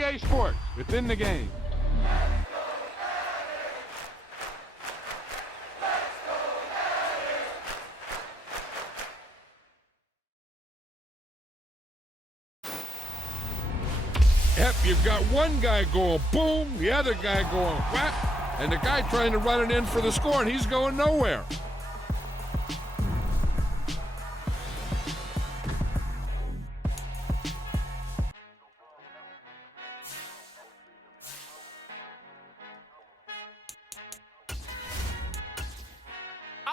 EA Sports. It's in the game. Yep, you've got one guy going boom, the other guy going whap, and the guy trying to run it in for the score, and he's going nowhere.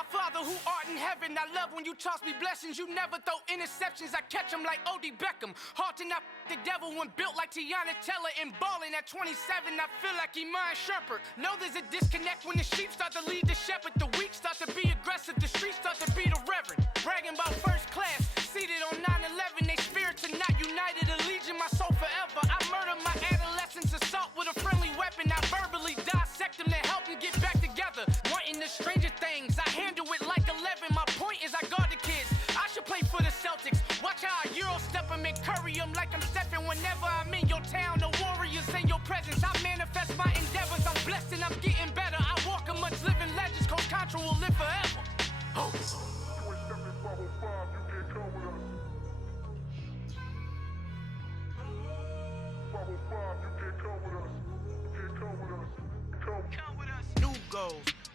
Father who art in heaven, I love when you toss me blessings. You never throw interceptions, I catch them like O.D. Beckham. Hard to not the devil when built like Tiana Teller and balling at 27. I feel like Iman Shumpert. Know there's a disconnect when the sheep start to lead the shepherd. The weak start to be aggressive, the streets start to be the reverend. Bragging about first class, seated on 9/11. They spirits are not united, a legion, my soul forever. I murder my adolescence, assault with a friendly weapon. I verbally dissect them to help them get back together. Wanting the stranger things, I handle it like 11. My point is I guard the kids. I should play for the Celtics. Watch how I Euro step them and curry them like I'm stepping. Whenever I'm in your town, the Warriors in your presence. I manifest my endeavors. I'm blessed and I'm getting better. I walk amongst living legends. Coach Contra will live forever. Oh.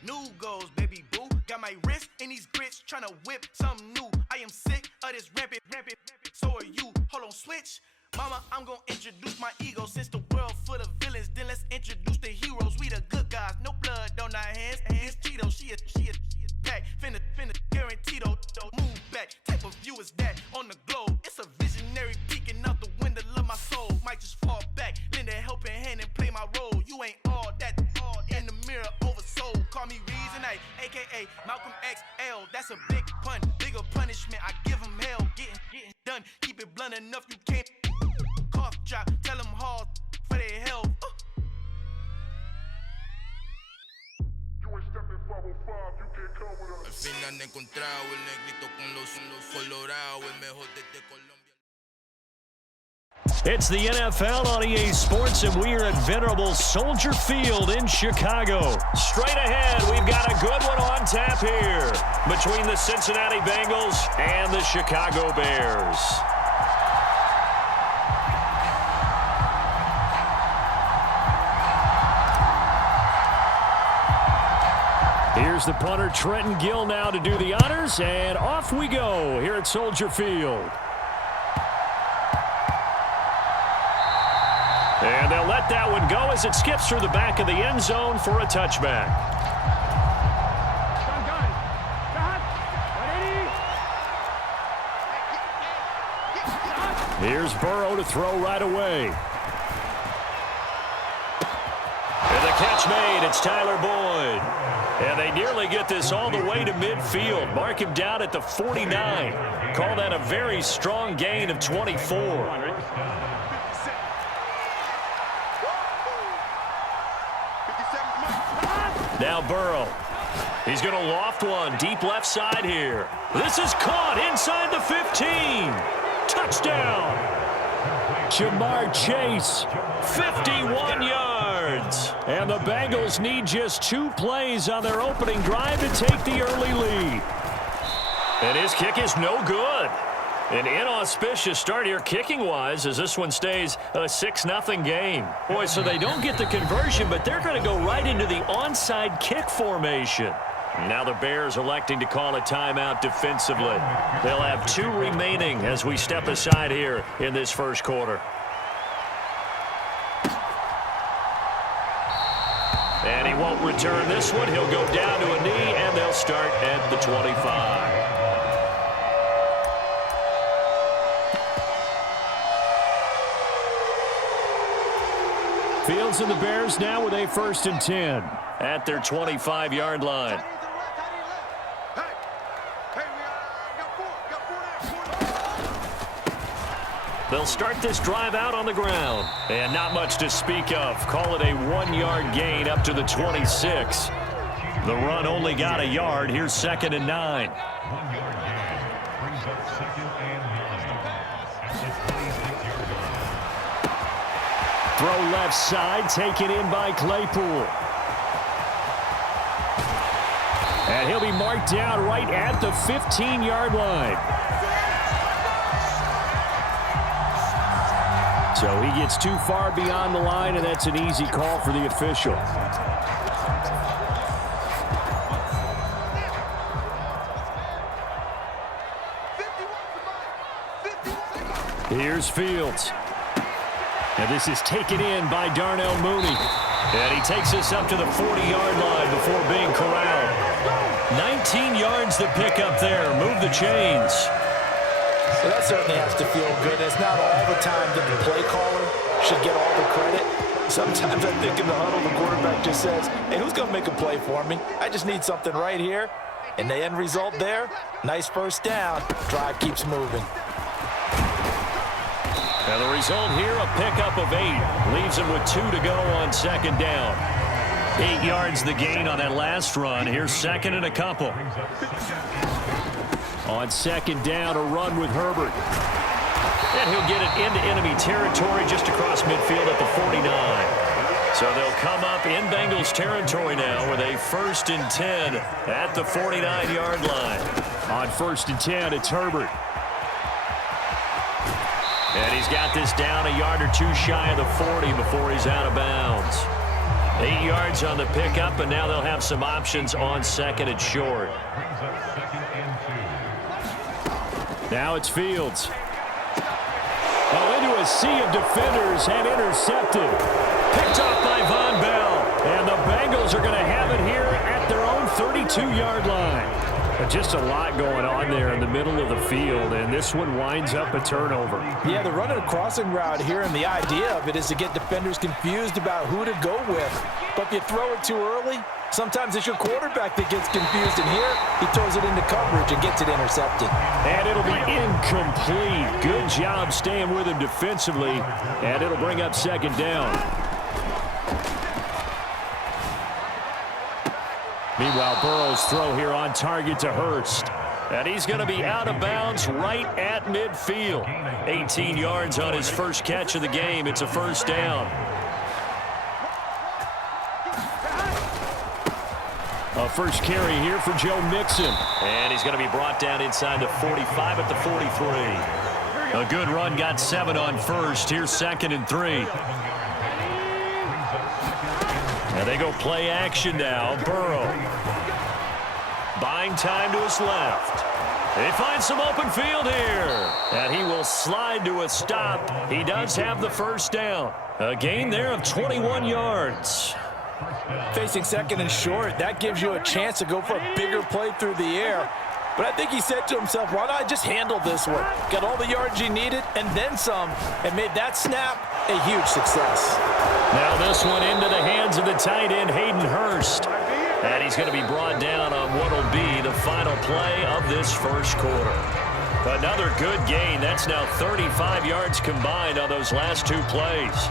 New goals, baby boo. Got my wrist in these grits, tryna whip something new. I am sick of this rampant. So are you. Hold on, switch. Mama, I'm gonna introduce my ego. Since the world full of villains, then let's introduce the heroes. We the good guys, no blood on our hands. Hands Tito, she a pack. Finna, guaranteed, move back. Type of view is that on the globe? It's a visionary peeking out the window of my soul. Might just fall back, lend a helping hand and play my role. You ain't all that in the mirror oversold. Call me Reason A, aka Malcolm XL. That's a big pun, bigger punishment. I give him hell, getting done. Keep it blunt enough, you can't cough drop. Tell them hard for their health. Al fin han encontrado el negrito con los colorados, el mejor desde Colombia. It's the NFL on EA Sports, and we are at venerable Soldier Field in Chicago. Straight ahead, we've got a good one on tap here between the Cincinnati Bengals and the Chicago Bears. Here's the punter, Trenton Gill, now to do the honors, and off we go here at Soldier Field. And they'll let that one go as it skips through the back of the end zone for a touchback. Here's Burrow to throw right away. And the catch made. It's Tyler Boyd. And they nearly get this all the way to midfield. Mark him down at the 49. Call that a very strong gain of 24. Now Burrow. He's going to loft one deep left side here. This is caught inside the 15. Touchdown. Jamar Chase, 51 yards. And the Bengals need just 2 plays on their opening drive to take the early lead. And his kick is no good. An inauspicious start here kicking-wise as this one stays a 6-0 game. Boy, so they don't get the conversion, but they're going to go right into the onside kick formation. Now the Bears electing to call a timeout defensively. They'll have 2 remaining as we step aside here in this first quarter. And he won't return this one. He'll go down to a knee, and they'll start at the 25. Fields and the Bears now with a 1st and 10 at their 25-yard line. They'll start this drive out on the ground. And not much to speak of. Call it a 1-yard gain up to the 26. The run only got a yard. Here's 2nd and 9. 1 yard gain brings up 2nd and 9. Throw left side, taken in by Claypool. And he'll be marked down right at the 15-yard line. So he gets too far beyond the line, and that's an easy call for the official. Here's Fields. And this is taken in by Darnell Mooney. And he takes us up to the 40-yard line before being corralled. 19 yards to pick up there. Move the chains. So that certainly has to feel good. It's not all the time that the play caller should get all the credit. Sometimes I think in the huddle, the quarterback just says, hey, who's going to make a play for me? I just need something right here. And the end result there, nice first down. Drive keeps moving. And the result here, a pickup of 8. Leaves him with 2 to go on second down. 8 yards the gain on that last run. Here's second and a couple. On second down, a run with Herbert. And he'll get it into enemy territory just across midfield at the 49. So they'll come up in Bengals territory now with a 1st and 10 at the 49-yard line. On 1st and 10, it's Herbert. And he's got this down a yard or 2 shy of the 40 before he's out of bounds. 8 yards on the pickup, and now they'll have some options on second and short. Now it's Fields. Oh, into a sea of defenders and intercepted. Picked off by Von Bell. And the Bengals are going to have it here at their own 32-yard line. But just a lot going on there in the middle of the field, and this one winds up a turnover. Yeah, they're running a crossing route here, and the idea of it is to get defenders confused about who to go with. But if you throw it too early, sometimes it's your quarterback that gets confused, and here he throws it into coverage and gets it intercepted. And it'll be incomplete. Good job staying with him defensively, and it'll bring up second down. Meanwhile, Burrow's throw here on target to Hurst. And he's going to be out of bounds right at midfield. 18 yards on his first catch of the game. It's a first down. A first carry here for Joe Mixon. And he's going to be brought down inside the 45 at the 43. A good run, got 7 on first. Here's second and 3. And they go play action now. Burrow. Buying time to his left. They find some open field here. And he will slide to a stop. He does have the first down. A gain there of 21 yards. Facing second and short, that gives you a chance to go for a bigger play through the air. But I think he said to himself, why not I just handle this one? Got all the yards he needed and then some, and made that snap a huge success. Now this one into the hands of the tight end, Hayden Hurst. And he's going to be brought down on what will be the final play of this first quarter. Another good gain. That's now 35 yards combined on those last 2 plays.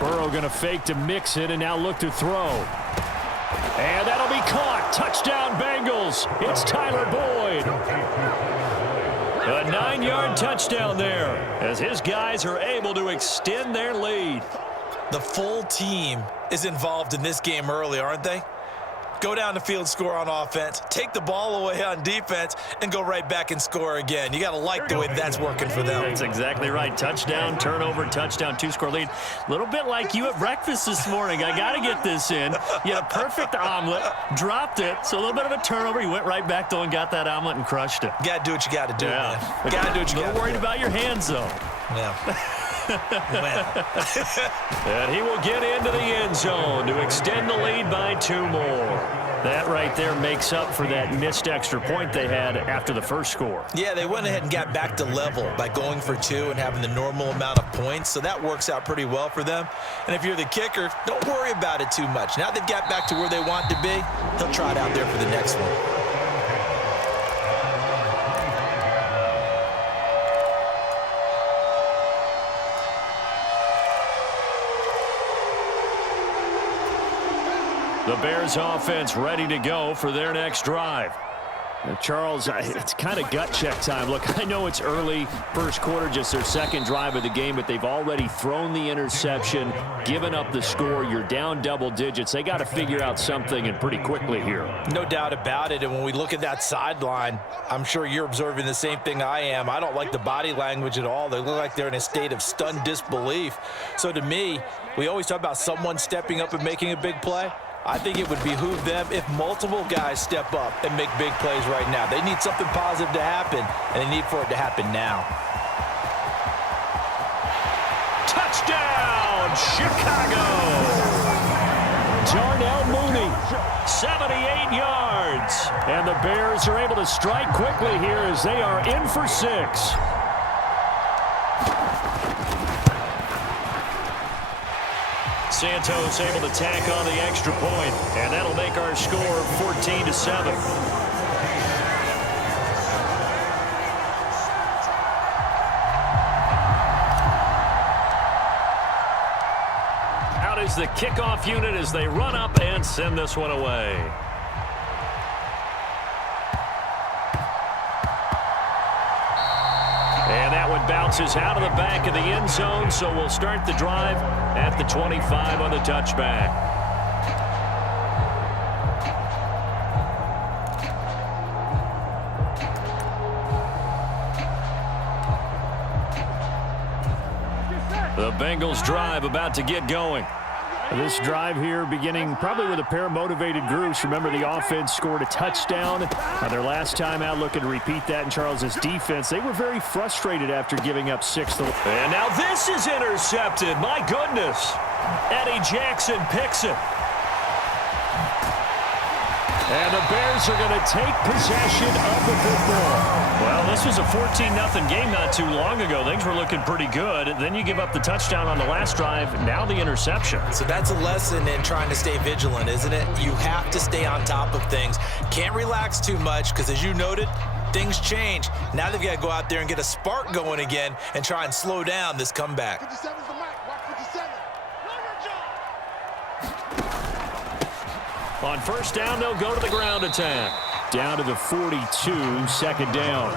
Burrow going to fake to Mixon and now look to throw. And that'll be caught. Touchdown Bengals. It's Tyler Boyd. A 9-yard touchdown there as his guys are able to extend their lead. The full team is involved in this game early, aren't they? Go down the field, score on offense, take the ball away on defense, and go right back and score again. You got to like the way that's working for them. That's exactly right. Touchdown, turnover, touchdown, 2-score lead. A little bit like you at breakfast this morning. I got to get this in. You had a perfect omelet, dropped it, so a little bit of a turnover. You went right back, though, and got that omelet and crushed it. You got to do what you got to do, man. You got to do what you got to do. A little worried about your hands, though. Yeah. And he will get into the end zone to extend the lead by 2 more. That right there makes up for that missed extra point they had after the first score. Yeah, they went ahead and got back to level by going for 2 and having the normal amount of points, so that works out pretty well for them. And if you're the kicker, don't worry about it too much. Now they've got back to where they want to be, they'll try it out there for the next one. The Bears offense ready to go for their next drive. Now, Charles, it's kind of gut check time. Look, I know it's early, first quarter, just their second drive of the game, but they've already thrown the interception, given up the score. You're down double digits. They got to figure out something, and pretty quickly here. No doubt about it, and when we look at that sideline, I'm sure you're observing the same thing I am. I don't like the body language at all. They look like they're in a state of stunned disbelief. So to me, we always talk about someone stepping up and making a big play. I think it would behoove them if multiple guys step up and make big plays right now. They need something positive to happen, and they need for it to happen now. Touchdown, Chicago! Darnell Mooney, 78 yards. And the Bears are able to strike quickly here as they are in for 6. Santos able to tack on the extra point, and that'll make our score 14-7. Out is the kickoff unit as they run up and send this one away. And that one bounces out of the back of the end zone, so we'll start the drive at the 25 on the touchback. The Bengals drive about to get going. This drive here beginning probably with a pair of motivated groups. Remember, the offense scored a touchdown their last time out, looking to repeat that in Charles's defense. They were very frustrated after giving up 6. And now this is intercepted. My goodness. Eddie Jackson picks it. And the Bears are going to take possession of the football. Well, this was a 14-0 game not too long ago. Things were looking pretty good. Then you give up the touchdown on the last drive. Now the interception. So that's a lesson in trying to stay vigilant, isn't it? You have to stay on top of things. Can't relax too much because, as you noted, things change. Now they've got to go out there and get a spark going again and try and slow down this comeback. 57's the mic. Watch 57. On first down, they'll go to the ground attack. Down to the 42, second down.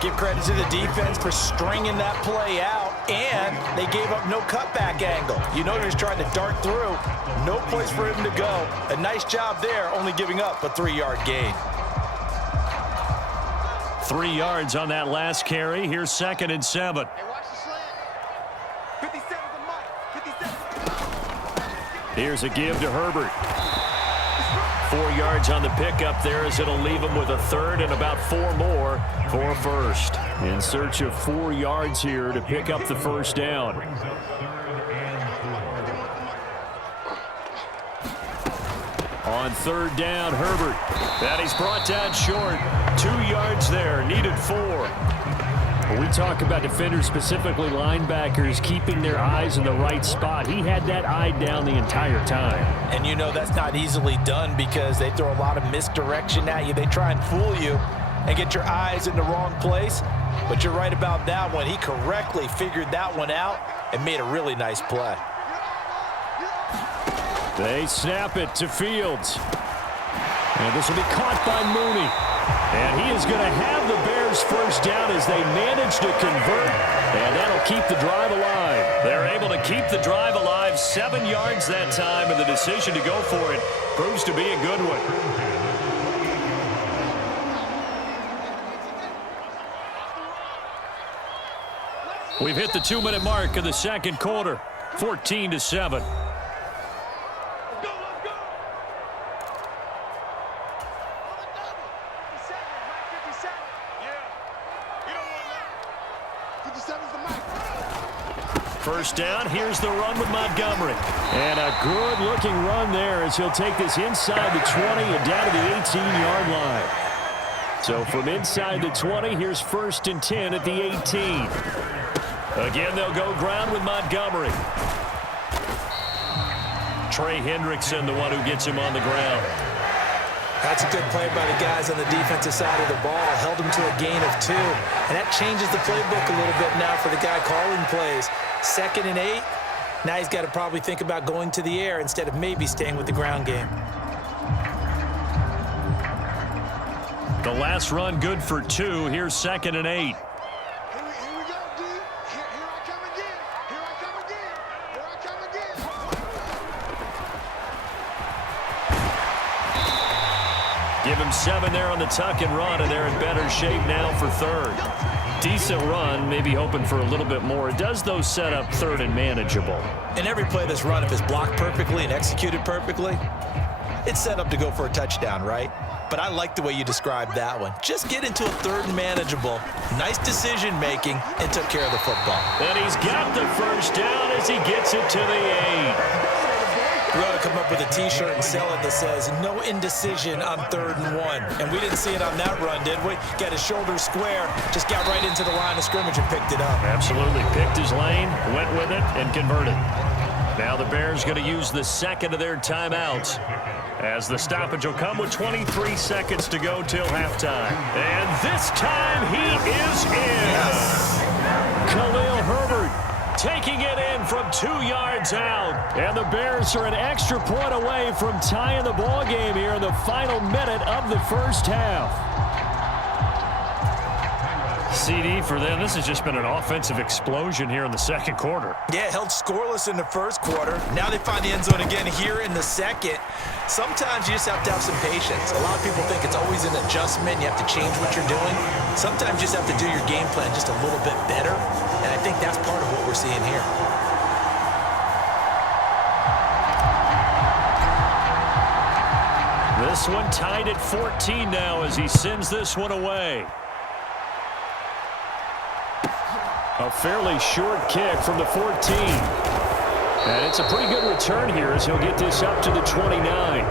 Give credit to the defense for stringing that play out, and they gave up no cutback angle. You know, he was trying to dart through. No place for him to go. A nice job there, only giving up a 3-yard gain. 3 yards on that last carry. Here's 2nd and 7. Hey, watch the slant. 57's the mic. 57. Here's a give to Herbert. 4 yards on the pickup there as it'll leave him with a 3rd and about 4 more for first. In search of 4 yards here to pick up the first down. On 3rd down, Herbert. That he's brought down short. 2 yards there, needed 4. We talk about defenders, specifically linebackers, keeping their eyes in the right spot. He had that eye down the entire time. And you know that's not easily done because they throw a lot of misdirection at you. They try and fool you and get your eyes in the wrong place. But you're right about that one. He correctly figured that one out and made a really nice play. They snap it to Fields. And this will be caught by Mooney. And he is going to have the Bears first down as they manage to convert. And that'll keep the drive alive. They're able to keep the drive alive. 7 yards that time, and the decision to go for it proves to be a good one. We've hit the 2-minute mark of the second quarter. 14-7. First down, here's the run with Montgomery. And a good-looking run there as he'll take this inside the 20 and down to the 18-yard line. So from inside the 20, here's 1st and 10 at the 18. Again, they'll go ground with Montgomery. Trey Hendrickson, the one who gets him on the ground. That's a good play by the guys on the defensive side of the ball. Held him to a gain of 2. And that changes the playbook a little bit now for the guy calling plays. 2nd and 8. Now he's got to probably think about going to the air instead of maybe staying with the ground game. The last run good for 2. Here's 2nd and 8. Here we go, D. Here I come again. Here I come again. Here I come again. Give him 7 there on the tuck and run, and they're in better shape now for 3rd. Decent run, maybe hoping for a little bit more. It does, though, set up 3rd and manageable. And every play that's run, if it's blocked perfectly and executed perfectly, it's set up to go for a touchdown, right? But I like the way you described that one. Just get into a 3rd and manageable, nice decision-making, and took care of the football. And he's got the first down as he gets it to the 8. We ought to come up with a T-shirt and sell it that says, no indecision on 3rd and 1. And we didn't see it on that run, did we? Got his shoulders square, just got right into the line of scrimmage and picked it up. Absolutely. Picked his lane, went with it, and converted. Now the Bears going to use the 2nd of their timeouts, as the stoppage will come with 23 seconds to go till halftime. And this time he is in. Yes. Khalil Herbert taking it in from 2 yards out. And the Bears are an extra point away from tying the ball game here in the final minute of the first half. CD for them, this has just been an offensive explosion here in the 2nd quarter. Yeah, held scoreless in the 1st quarter. Now they find the end zone again here in the 2nd. Sometimes you just have to have some patience. A lot of people think it's always an adjustment. You have to change what you're doing. Sometimes you just have to do your game plan just a little bit better. And I think that's part of what we're seeing here. This one tied at 14 now as he sends this one away. A fairly short kick from the 14. And it's a pretty good return here as he'll get this up to the 29.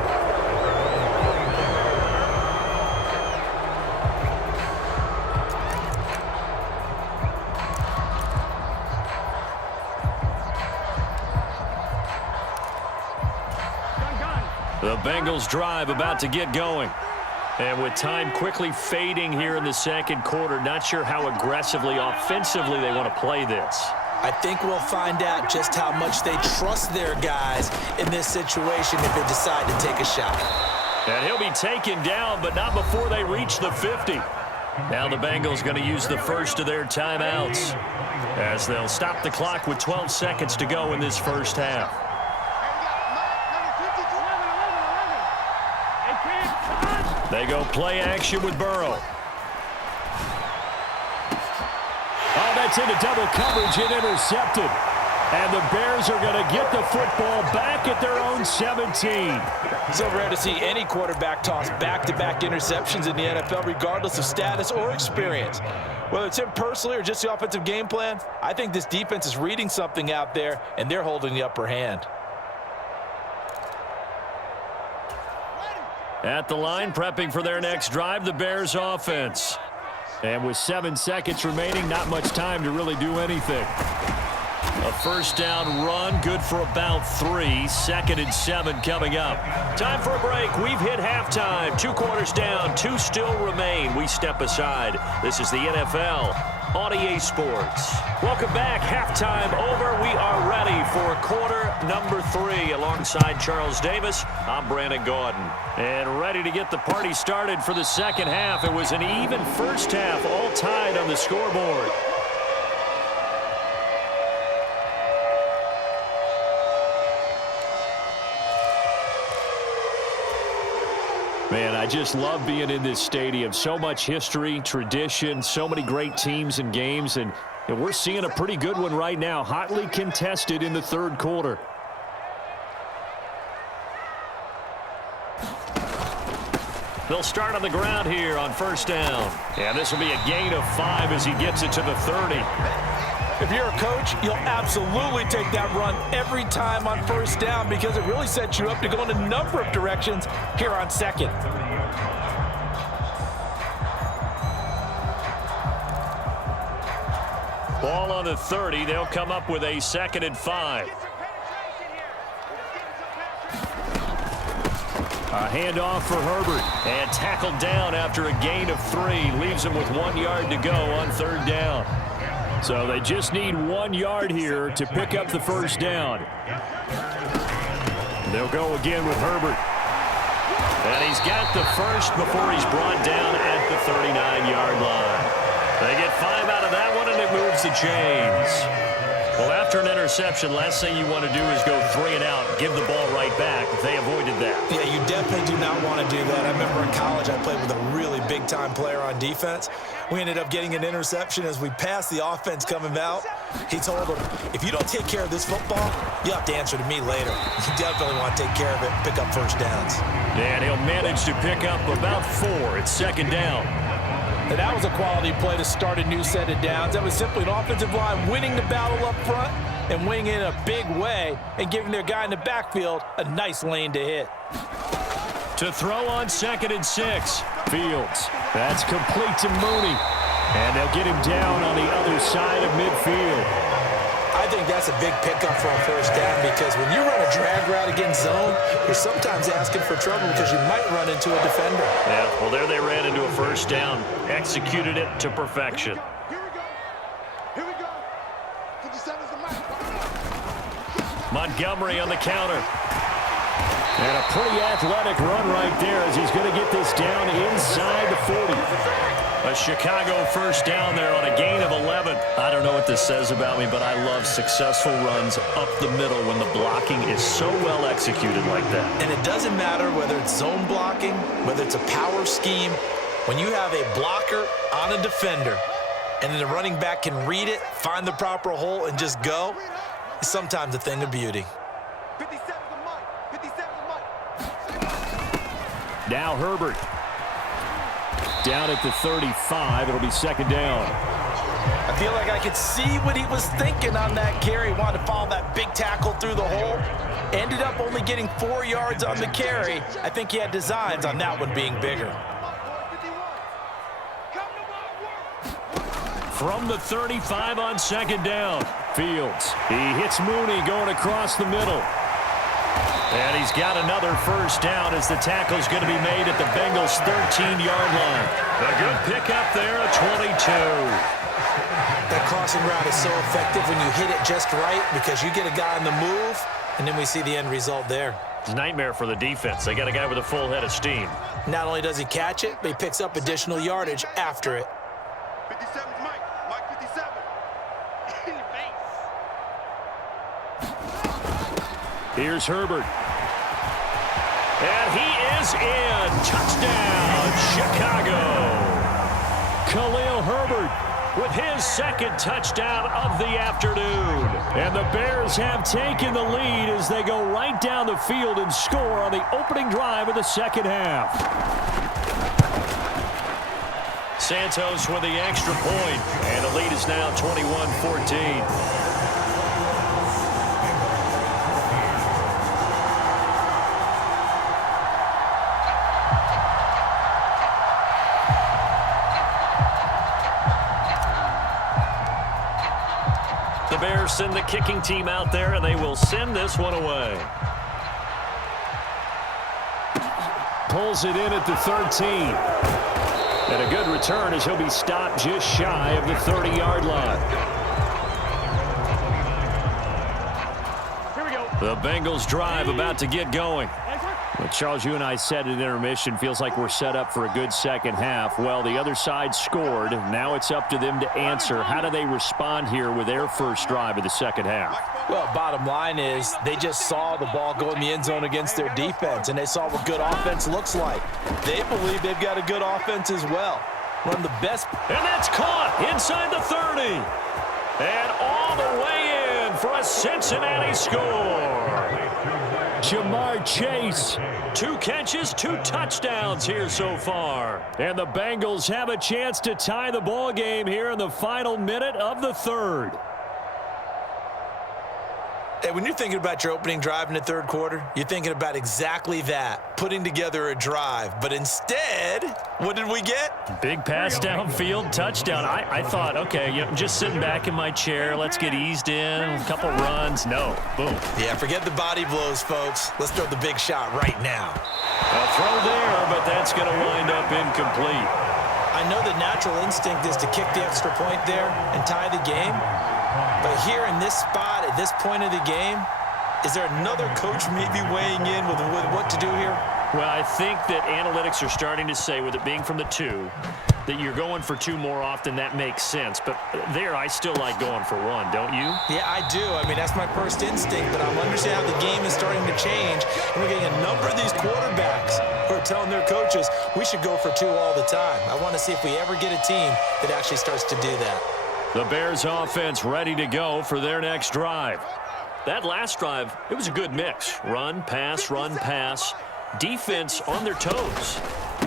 The Bengals drive about to get going. And with time quickly fading here in the 2nd quarter, not sure how aggressively, offensively they want to play this. I think we'll find out just how much they trust their guys in this situation if they decide to take a shot. And he'll be taken down, but not before they reach the 50. Now the Bengals going to use the first of their timeouts, as they'll stop the clock with 12 seconds to go in this first half. They go play action with Burrow. Oh, that's into double coverage and intercepted. And the Bears are going to get the football back at their own 17. So rare to see any quarterback toss back-to-back interceptions in the NFL, regardless of status or experience. Whether it's him personally or just the offensive game plan, I think this defense is reading something out there, and they're holding the upper hand. At the line, prepping for their next drive, the Bears offense. And with 7 seconds remaining, not much time to really do anything. A first down run, good for about 3. 2nd and 7 coming up. Time for a break. We've hit halftime. 2 quarters down, 2 still remain. We step aside. This is the NFL on EA Sports. Welcome back. Halftime over. We are ready for quarter number 3. Alongside Charles Davis, I'm Brandon Gaudin. And ready to get the party started for the 2nd half. It was an even first half, all tied on the scoreboard. Man, I just love being in this stadium. So much history, tradition, so many great teams and games, and we're seeing a pretty good one right now, hotly contested in the 3rd quarter. They'll start on the ground here on first down. And this will be a gain of 5 as he gets it to the 30. If you're a coach, you'll absolutely take that run every time on first down because it really sets you up to go in a number of directions here on 2nd. Ball on the 30. They'll come up with a 2nd and 5. A handoff for Herbert. And tackled down after a gain of 3. Leaves him with 1 yard to go on 3rd down. So they just need 1 yard here to pick up the first down. They'll go again with Herbert. And he's got the first before he's brought down at the 39-yard line. They get 5 out of that one, and it moves the chains. Well, after an interception, last thing you want to do is go 3 and out, give the ball right back. They avoided that. Yeah, you definitely do not want to do that. I remember in college I played with a really big-time player on defense. We ended up getting an interception as we passed the offense coming out. He told him, if you don't take care of this football, you have to answer to me later. You definitely want to take care of it, pick up first downs. And he'll manage to pick up about 4. It's second down. And that was a quality play to start a new set of downs. That was simply an offensive line winning the battle up front and winning it in a big way and giving their guy in the backfield a nice lane to hit. To throw on 2nd and 6. Fields. That's complete to Mooney. And they'll get him down on the other side of midfield. I think that's a big pickup for a first down because when you run a drag route against zone, you're sometimes asking for trouble because you might run into a defender. Yeah, well, there they ran into a first down. Executed it to perfection. Here we go. Here we go. 57's the mark. Montgomery on the counter. And a pretty athletic run right there as he's going to get this down inside the 40. A Chicago first down there on a gain of 11. I don't know what this says about me, but I love successful runs up the middle when the blocking is so well executed like that. And it doesn't matter whether it's zone blocking, whether it's a power scheme. When you have a blocker on a defender and then the running back can read it, find the proper hole, and just go, it's sometimes a thing of beauty. 57's the mark. 57's the mark. Now Herbert. Down at the 35. It'll be second down. I feel like I could see what he was thinking on that carry. He wanted to follow that big tackle through the hole. Ended up only getting 4 yards on the carry. I think he had designs on that one being bigger. From the 35 on second down. Fields. He hits Mooney going across the middle. And he's got another first down as the tackle's going to be made at the Bengals' 13-yard line. A good pickup there at 22. That crossing route is so effective when you hit it just right because you get a guy on the move, and then we see the end result there. It's a nightmare for the defense. They got a guy with a full head of steam. Not only does he catch it, but he picks up additional yardage after it. 57's Mike. Mike 57. In the face. Here's Herbert. And he is in. Touchdown, Chicago. Khalil Herbert with his second touchdown of the afternoon. And the Bears have taken the lead as they go right down the field and score on the opening drive of the second half. Santos with the extra point, and the lead is now 21-14. The Bears send the kicking team out there, and they will send this one away. Pulls it in at the 13. And a good return as he'll be stopped just shy of the 30-yard line. Here we go. The Bengals drive about to get going. Well, Charles, you and I said at intermission, feels like we're set up for a good second half. Well, the other side scored. Now it's up to them to answer. How do they respond here with their first drive of the second half? Well, bottom line is they just saw the ball go in the end zone against their defense, and they saw what good offense looks like. They believe they've got a good offense as well. One of the best. And that's caught inside the 30. And all the way in for a Cincinnati score. Jamar Chase, 2 catches, 2 touchdowns here so far. And the Bengals have a chance to tie the ball game here in the final minute of the third. Hey, when you're thinking about your opening drive in the third quarter, you're thinking about exactly that, putting together a drive. But instead, what did we get? Big pass downfield, touchdown. I thought, okay, I'm just sitting back in my chair. Let's get eased in, a couple runs. No, boom. Yeah, forget the body blows, folks. Let's throw the big shot right now. A throw there, but that's going to wind up incomplete. I I know the natural instinct is to kick the extra point there and tie the game. But here in this spot, at this point of the game, is there another coach maybe weighing in with what to do here? Well, I think that analytics are starting to say, with it being from the 2, that you're going for 2 more often. That makes sense. But there, I still like going for 1, don't you? Yeah, I do. I mean, that's my first instinct. But I'm understanding how the game is starting to change. And we're getting a number of these quarterbacks who are telling their coaches, we should go for 2 all the time. I want to see if we ever get a team that actually starts to do that. The Bears offense ready to go for their next drive. That last drive, it was a good mix. Run, pass. Defense on their toes.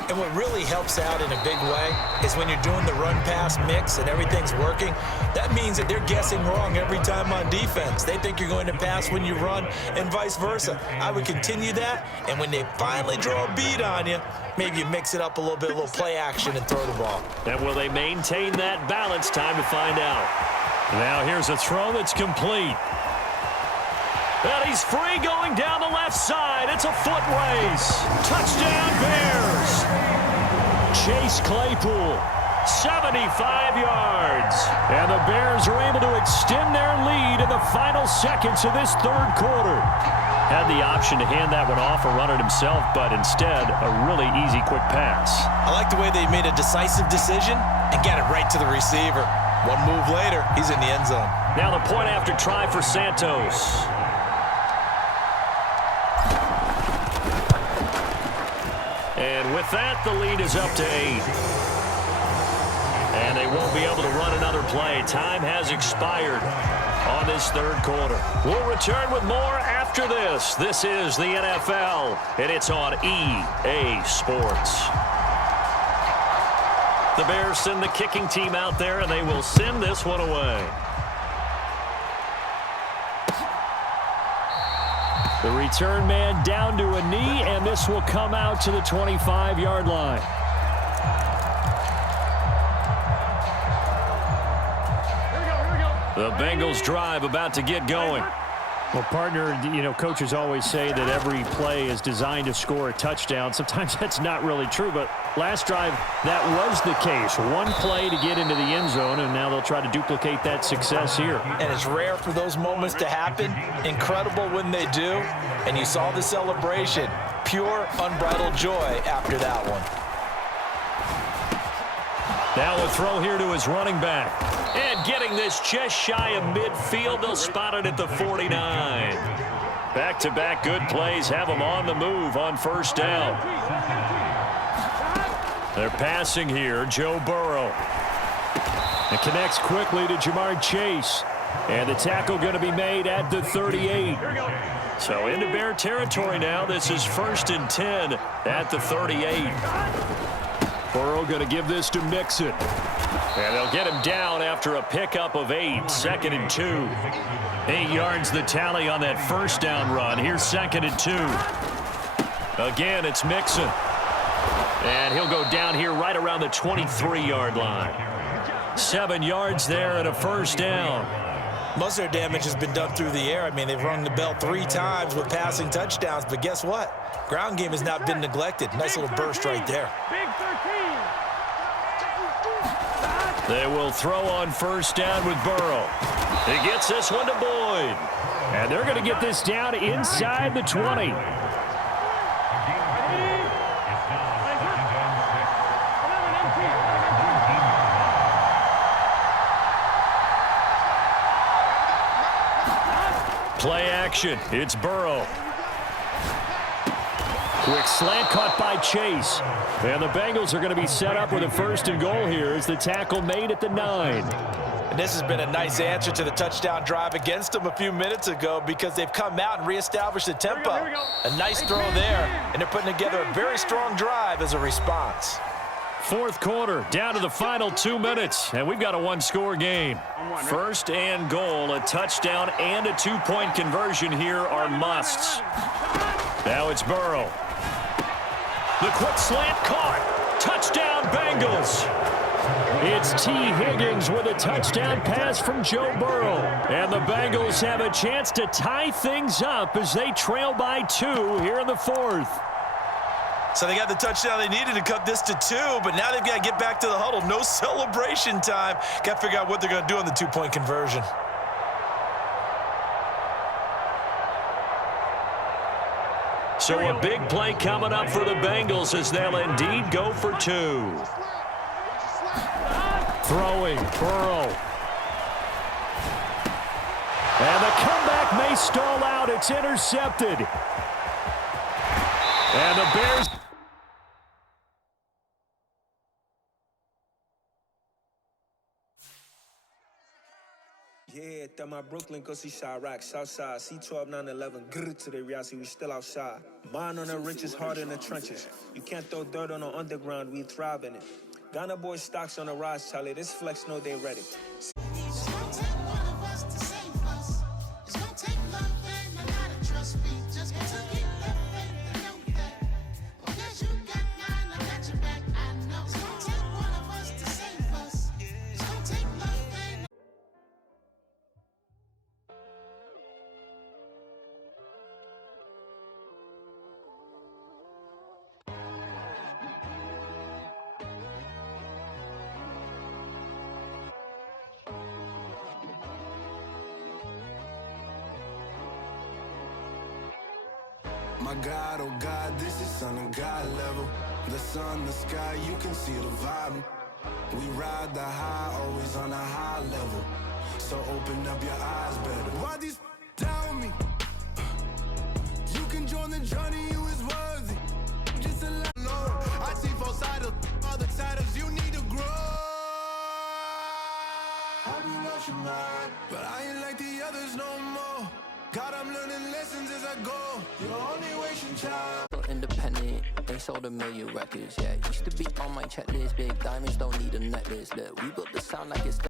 And what really helps out in a big way is when you're doing the run-pass mix and everything's working, that means that they're guessing wrong every time on defense. They think you're going to pass when you run and vice versa. I would continue that, and when they finally draw a beat on you, maybe you mix it up a little bit, a little play action and throw the ball. And will they maintain that balance? Time to find out. Now here's a throw that's complete. And he's free going down the left side. It's a foot race. Touchdown, Bears. Chase Claypool, 75 yards. And the Bears are able to extend their lead in the final seconds of this third quarter. Had the option to hand that one off or run it himself, but instead, a really easy, quick pass. I like the way they made a decisive decision and got it right to the receiver. One move later, he's in the end zone. Now the point after try for Santos. And with that, the lead is up to 8. And they won't be able to run another play. Time has expired on this third quarter. We'll return with more after this. This is the NFL, and it's on EA Sports. The Bears send the kicking team out there, and they will send this one away. The return man down to a knee, and this will come out to the 25-yard line. The Bengals drive about to get going. Well, partner, coaches always say that every play is designed to score a touchdown. Sometimes that's not really true, but last drive, that was the case. One play to get into the end zone, and now they'll try to duplicate that success here. And it's rare for those moments to happen. Incredible when they do. And you saw the celebration. Pure, unbridled joy after that one. Now a throw here to his running back. And getting this just shy of midfield. They'll spot it at the 49. Back-to-back good plays have them on the move on first down. They're passing here. Joe Burrow. It connects quickly to Jamar Chase. And the tackle going to be made at the 38. So into Bear territory now. This is 1st and 10 at the 38. Burrow going to give this to Mixon. And they'll get him down after a pickup of 8. 2nd and 2. 8 yards the tally on that first down run. Here's 2nd and 2. Again, it's Mixon. And he'll go down here right around the 23-yard line. 7 yards there and a first down. Most of their damage has been done through the air. I mean, they've rung the bell 3 times with passing touchdowns. But guess what? Ground game has not been neglected. Nice little burst right there. Big 13. They will throw on first down with Burrow. He gets this one to Boyd. And they're going to get this down inside the 20. Play action. It's Burrow. Quick slant caught by Chase. And the Bengals are going to be set up with a 1st and goal here as the tackle made at the 9. And this has been a nice answer to the touchdown drive against them a few minutes ago because they've come out and reestablished the tempo. A nice throw there, and they're putting together a very strong drive as a response. Fourth quarter, down to the final 2 minutes, and we've got a 1-score game. 1st and goal, a touchdown and a 2-point conversion here are musts. Now it's Burrow. The quick slant caught. Touchdown, Bengals. It's T. Higgins with a touchdown pass from Joe Burrow. And the Bengals have a chance to tie things up as they trail by 2 here in the 4th. So they got the touchdown they needed to cut this to 2, but now they've got to get back to the huddle. No celebration time. Got to figure out what they're going to do on the 2-point conversion. So a big play coming up for the Bengals as they'll indeed go for 2. Throwing, Burrow. And the comeback may stall out. It's intercepted. And the Bears... Yeah, that my Brooklyn, go see Chirac, Southside, C12, 911, grrr to the reality, we still outside. Mine on the riches, heart in the trenches. You can't throw dirt on the underground, we thrive in it. Ghana boys stocks on the rise, Charlie, this flex know they ready. My God, oh God, this is son of God level. The sun, the sky, you can see the vibe. We ride the high, always on a high level. So open up your eyes better. Why these tell me? You can join the journey, you is worthy. Just a lot low. I see both sides of other titles, you need to grow. Have you lost your mind? But I ain't like the others no more. God, I'm learning lessons as I go. You're only wasting time. Independent, they sold 1 million records. Yeah, used to be on my checklist. Big diamonds don't need a necklace. Look, we built the sound like it's